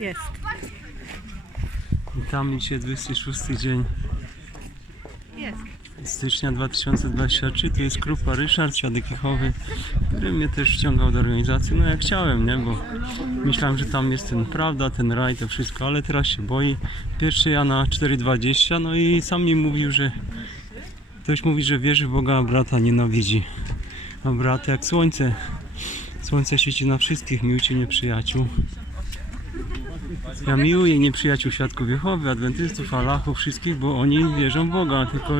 Jest. I tam idzie 26 dzień Jest. stycznia 2023. To jest grupa Ryszard Siadykichowy, który mnie też ściągał do organizacji. No jak chciałem, nie? Bo myślałem, że tam jest ten prawda, ten raj, to wszystko, ale teraz się boi. Pierwszy ja na 4,20, no i sam mi mówił, że ktoś mówi, że wierzy w Boga, a brata nienawidzi. A brat jak słońce. Słońce świeci na wszystkich, miłujcie nieprzyjaciół. Ja miłuję nieprzyjaciół Świadków Jehowy, Adwentystów, Alachów, wszystkich, bo oni wierzą w Boga, tylko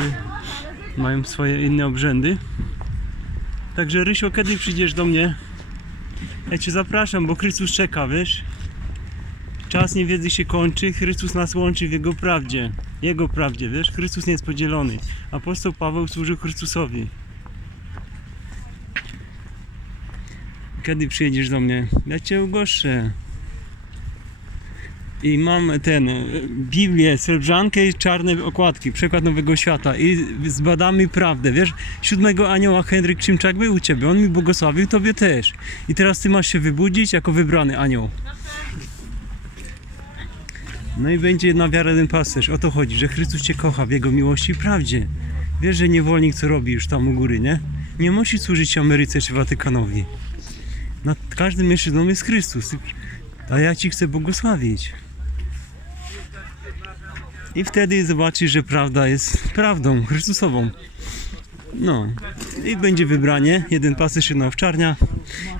mają swoje inne obrzędy. Także Rysio, kiedy przyjdziesz do mnie? Ja Cię zapraszam, bo Chrystus czeka, wiesz? Czas niewiedzy się kończy, Chrystus nas łączy w Jego prawdzie. Jego prawdzie, wiesz? Chrystus nie jest podzielony. Apostoł Paweł służył Chrystusowi. Kiedy przyjedziesz do mnie? Ja Cię ugoszczę. I mam ten e, Biblię, srebrzankę i czarne okładki, przekład Nowego Świata i zbadamy prawdę, wiesz? Siódmego anioła Henryk Czymczak był u Ciebie, on mi błogosławił, Tobie też. I teraz Ty masz się wybudzić jako wybrany anioł. No i będzie na wiarę ten pasterz. O to chodzi, że Chrystus Cię kocha w Jego miłości i prawdzie. Wiesz, że niewolnik co robi już tam u góry, nie? Nie musi służyć Ameryce czy Watykanowi. Nad każdym mężczyzną jest Chrystus. A ja Ci chcę błogosławić. I wtedy zobaczysz, że prawda jest prawdą Chrystusową. No. I będzie wybranie. Jeden pasterz, jedna owczarnia.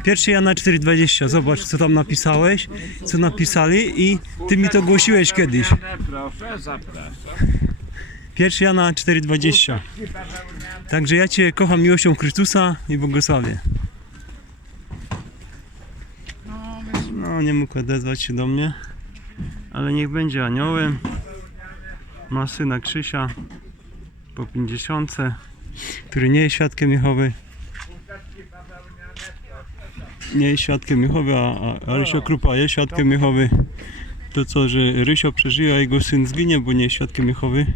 Pierwszy Jana 4,20. Zobacz, co tam napisałeś, co napisali i ty mi to głosiłeś kiedyś. Pierwszy Jana 4,20. Także ja Cię kocham miłością Chrystusa i błogosławię. No, nie mógł odezwać się do mnie, ale niech będzie aniołem. Ma syna Krzysia po 50, który nie jest świadkiem Jehowy. Nie jest świadkiem Jehowy, a, a, Rysio Krupa jest świadkiem Jehowy. To co, że Rysio przeżyje, a jego syn zginie, bo nie jest świadkiem Jehowy.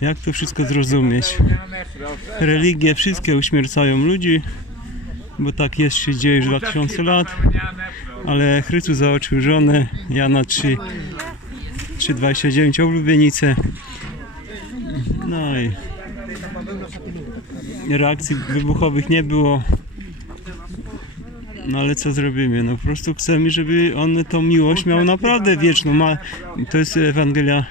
Jak to wszystko zrozumieć? Religie wszystkie uśmiercają ludzi, bo tak jest, się dzieje już 2000 lat, ale Chrystus zaoczył żonę, Jana 3, 3,29 oblubienicę. No i reakcji wybuchowych nie było. No ale co zrobimy? No po prostu chcemy, żeby on tą miłość miał naprawdę wieczną. Ma, to jest Ewangelia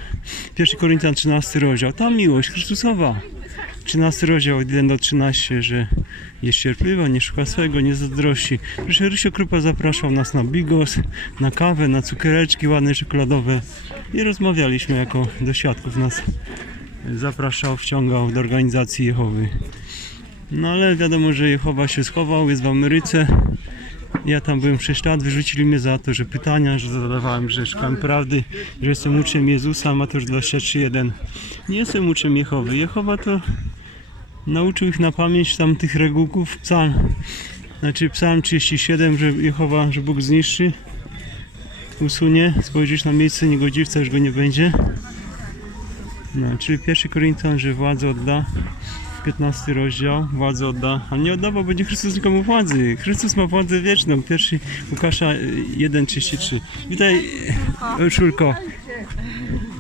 1 Koryntian 13 rozdział. Ta miłość Chrystusowa. 13 rozdział od 1 do 13, że jest cierpliwa, nie szuka swego, nie zazdrości. Proszę Rysio Krupa zapraszał nas na bigos, na kawę, na cukiereczki ładne czekoladowe i rozmawialiśmy jako do świadków nas zapraszał, wciągał do organizacji Jehowy. No ale wiadomo, że Jehowa się schował, jest w Ameryce. Ja tam byłem 6 lat, wyrzucili mnie za to, że pytania, że zadawałem, że szukam prawdy, że jestem uczniem Jezusa, Mateusz 23.1. Nie jestem uczniem Jehowy. Jehowa to nauczył ich na pamięć tam tych regułków psalm. Znaczy psalm 37, że Jehowa, że Bóg zniszczy, usunie, spojrzysz na miejsce niegodziwca, już go nie będzie. No, czyli pierwszy Koryntian, że władzę odda 15 rozdział, władzę odda, a nie oddawał będzie Chrystus nikomu władzy. Chrystus ma władzę wieczną. Pierwszy Łukasza y, 1,33. Witaj, Szulko.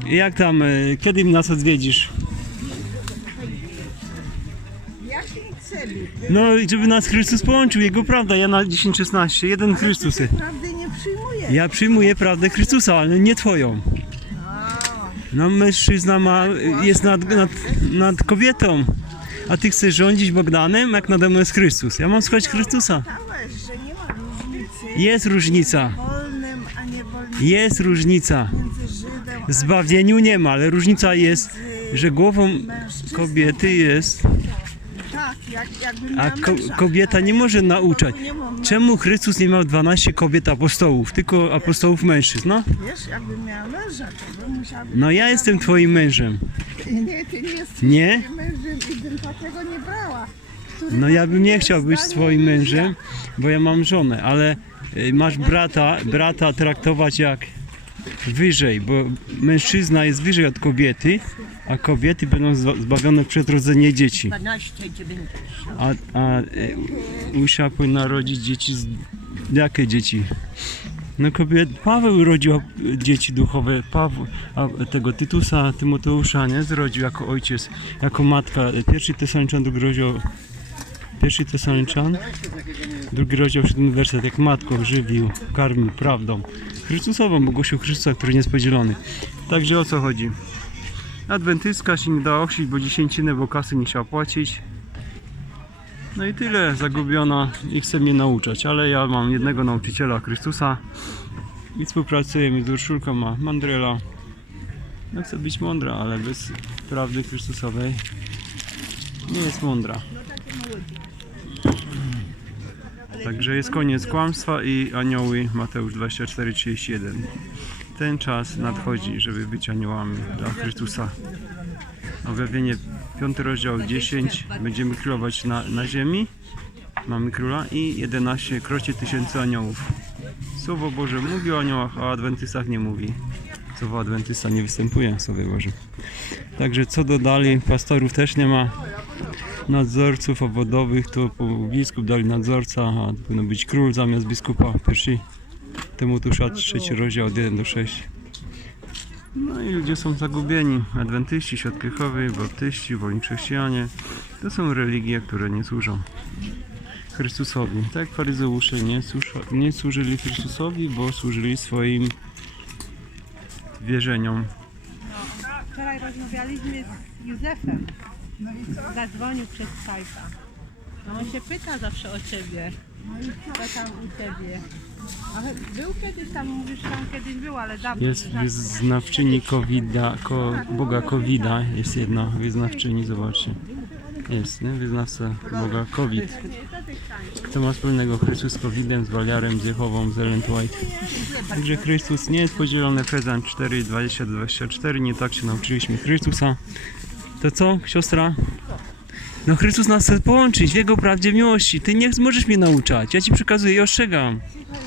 Jak tam, y, kiedy nas odwiedzisz? No, i żeby nas Chrystus połączył, Jego prawda, ja na 10,16, jeden Chrystus. Prawdy nie przyjmuję. Ja przyjmuję prawdę Chrystusa, ale nie Twoją. No, mężczyzna ma, jest nad, nad, nad kobietą. A ty chcesz rządzić Bogdanem, jak nade mną jest Chrystus. Ja mam słuchać Chrystusa. Czytałeś, że nie ma różnicy Jest różnica. wolnym, a nie wolnym Jest różnica. między Żydem zbawieniu nie ma, ale różnica jest, że głową kobiety jest, jak, a miała ko męża. kobieta nie może nauczać. Nie mam- Czemu Chrystus nie miał 12 kobiet apostołów, tylko apostołów mężczyzn? No, Wiesz, jakby miała męża, to by musiała być... no ja jestem twoim mężem. Nie, ty nie jesteś Nie? moim mężem i bym takiego nie brała. Który No ja bym nie jest chciał być zdanie twoim męża. mężem, bo ja mam żonę, ale y, masz brata, brata traktować jak wyżej, bo mężczyzna jest wyżej od kobiety, a kobiety będą zba- zbawione przez rodzenie dzieci. 12, 90. A, a y, Usia powinna rodzić dzieci z... Jakie dzieci? No kobiet, Paweł urodził dzieci duchowe, Paweł, a tego Tytusa, Tymoteusza, nie? Zrodził jako ojciec, jako matka. Pierwszy Tesaloniczan, drugi rozdział, pierwszy Tesaloniczan, drugi rozdział, siódmy werset, jak matką żywił, karmił prawdą. Chrystusową, bo głosił Chrystusa, który nie jest podzielony. Także o co chodzi? Adwentystka się nie dała ochrzcić, bo dziesięcinę, bo kasy nie chciała płacić. No i tyle, zagubiona i chce mnie nauczać, ale ja mam jednego nauczyciela, Chrystusa i współpracujemy z Urszulką, ma Mandrela. No chcę być mądra, ale bez prawdy Chrystusowej nie jest mądra. Także jest koniec kłamstwa i anioły Mateusz 24:31. Ten czas nadchodzi, żeby być aniołami dla Chrystusa. Objawienie 5 rozdział 10 będziemy królować na, na ziemi. Mamy króla i 11 krocie tysięcy aniołów. Słowo Boże mówi o aniołach, a o adwentystach nie mówi. Słowo adwentysta nie występuje w Słowie Boże. Także co dodali, pastorów też nie ma. Nadzorców obwodowych to po biskup dali nadzorca, a powinno być król zamiast biskupa. Pierwszy Tymoteusza, trzeci rozdział od 1 do 6. No i ludzie są zagubieni. Adwentyści, świadkowie, baptyści, wolni chrześcijanie. To są religie, które nie służą Chrystusowi. Tak jak faryzeusze nie, słusza- nie służyli Chrystusowi, bo służyli swoim wierzeniom. Wczoraj rozmawialiśmy z Józefem. Zadzwonił przez Skype'a. No on się pyta zawsze o ciebie. Co tam u ciebie? Ale był kiedyś tam, mówisz tam kiedyś był, ale dawno. Jest rzadko. wyznawczyni Covida, ko, Boga Covida, jest jedna wyznawczyni, zobaczcie. Jest, nie? Wyznawca Boga Covid. Kto ma wspólnego Chrystus z Covidem, z Waliarem, z Jehową, z Ellen White? Także Chrystus nie jest podzielony Efezjan 4, 20-24, nie tak się nauczyliśmy Chrystusa. To co, siostra? No Chrystus nas chce połączyć w Jego prawdzie w miłości. Ty nie możesz mnie nauczać, ja Ci przekazuję i ostrzegam. Słuchaj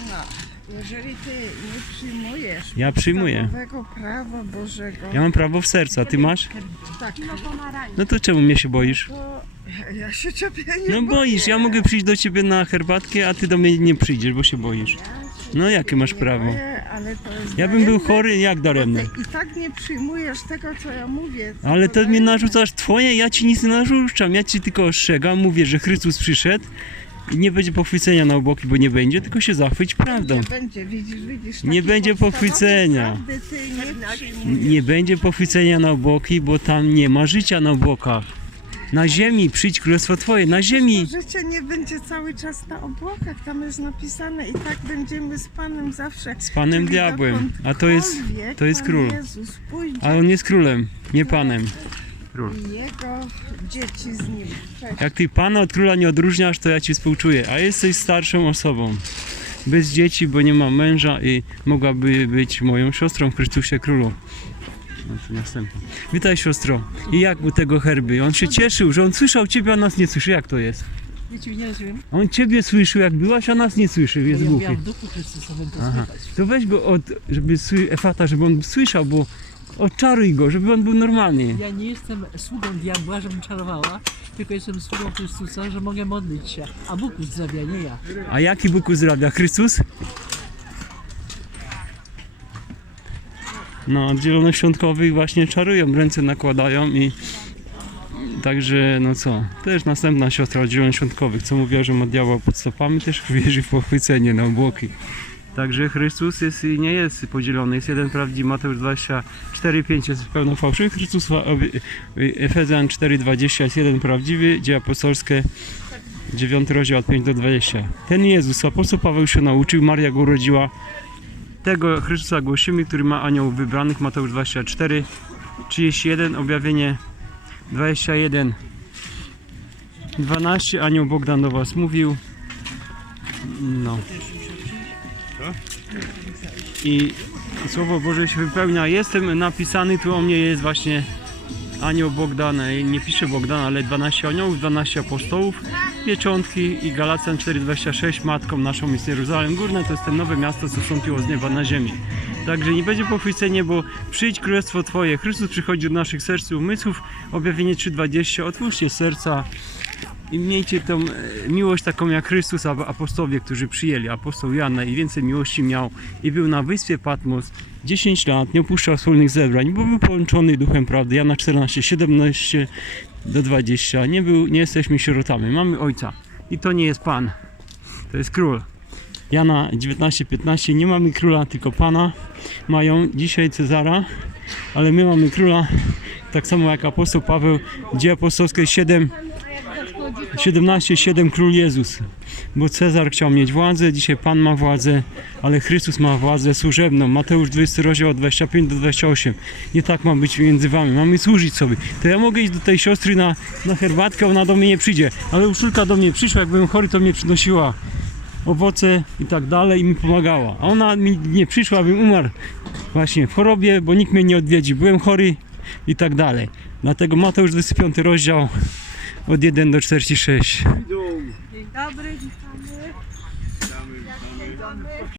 no, jeżeli ty nie przyjmujesz Ja przyjmuję. nowego prawa Bożego, Ja mam prawo w sercu, a Ty masz? tak, No to czemu mnie się boisz? to ja się ciebie nie No boję. boisz, ja mogę przyjść do ciebie na herbatkę, a ty do mnie nie przyjdziesz, bo się boisz. No jakie masz prawo? Ale to jest Ja bym był daremne, chory, jak bo daremny. ty I tak nie przyjmujesz tego, co ja mówię. co Ale to mnie daremne. narzucasz twoje, ja ci nic nie narzucam, ja ci tylko ostrzegam, mówię, że Chrystus przyszedł i nie będzie pochwycenia na oboki, bo nie będzie, tylko się zachwyć prawdą. Nie będzie, widzisz, widzisz. Nie będzie pochwycenia. prawdy Ty nie przyjmujesz. Nie będzie pochwycenia na oboki, bo tam nie ma życia na obłokach. Na ziemi przyjdź królestwo twoje, na ziemi. Życie nie będzie cały czas na obłokach, tam jest napisane i tak będziemy z Panem zawsze. Z Panem Czyli Diabłem, a to jest, to jest Pan król. Jezus pójdzie A on jest królem, nie panem. Król. i jego dzieci z nim. Cześć. Jak ty pana od króla nie odróżniasz, to ja ci współczuję. A jesteś starszą osobą. Bez dzieci, bo nie ma męża i mogłaby być moją siostrą w Chrystusie Królu. To następne. Witaj siostro. I jak u tego herby? On się cieszył, że on słyszał ciebie, a nas nie słyszy. Jak to jest? Rozumiem. On ciebie słyszał jak byłaś, a nas nie słyszy. Jest ja głuchy. miałem w duchu Chrystusowym to Aha. słychać. To weź go od, żeby sły, Efata, żeby on słyszał, bo odczaruj go, żeby on był normalny. Ja nie jestem sługą diabła, żebym czarowała, tylko jestem sługą Chrystusa, że mogę modlić się. A Bóg uzdrawia, nie ja. A jaki Bóg uzdrawia? Chrystus? No, zielonoświątkowych właśnie czarują, ręce nakładają i także, no co, też następna siostra od zielonoświątkowych, co mówiła, że ma diabła pod stopami, też wierzy w pochwycenie na obłoki. Także Chrystus jest i nie jest podzielony, jest jeden prawdziwy, Mateusz 24, 5 jest pełno fałszywych, Chrystus, Efezjan 4, 20 jest jeden prawdziwy, dzieje apostolskie 9 rozdział od 5 do 20. Ten Jezus, apostoł Paweł się nauczył, Maria go urodziła. Tego Chrystusa głosimy, który ma aniołów wybranych, Mateusz 24, 31, objawienie 21, 12, anioł Bogdan do was mówił. No. I Słowo Boże się wypełnia. Jestem napisany, tu o mnie jest właśnie anioł Bogdan, nie pisze Bogdan, ale 12 aniołów, 12 apostołów, pieczątki i Galacjan 4,26 matką naszą jest Jeruzalem Górne, to jest ten nowe miasto, co wstąpiło z nieba na ziemi. Także nie będzie pochwycenie, bo przyjdź królestwo Twoje. Chrystus przychodzi do naszych serc i umysłów. Objawienie 3,20. Otwórzcie serca i miejcie tą e, miłość taką jak Chrystus, apostowie, którzy przyjęli. Apostoł Jan najwięcej miłości miał i był na wyspie Patmos 10 lat, nie opuszczał wspólnych zebrań, bo był połączony duchem prawdy. Jana 14, 17 do 20. Nie, był, nie jesteśmy sierotami, mamy Ojca. I to nie jest Pan, to jest Król. Jana 19, 15, nie mamy króla, tylko Pana. Mają dzisiaj Cezara, ale my mamy króla, tak samo jak apostoł Paweł, dzieje apostolskie 7, 17, 7 król Jezus. Bo Cezar chciał mieć władzę, dzisiaj Pan ma władzę, ale Chrystus ma władzę służebną. Mateusz 20 rozdział od 25 do 28. Nie tak ma być między wami, mamy służyć sobie. To ja mogę iść do tej siostry na, na herbatkę, ona do mnie nie przyjdzie, ale Urszulka do mnie przyszła, jak byłem chory, to mnie przynosiła owoce i tak dalej i mi pomagała. A ona mi nie przyszła, bym umarł właśnie w chorobie, bo nikt mnie nie odwiedzi. Byłem chory i tak dalej. Dlatego Mateusz 25 rozdział od 1 do 46. Dzień dobry,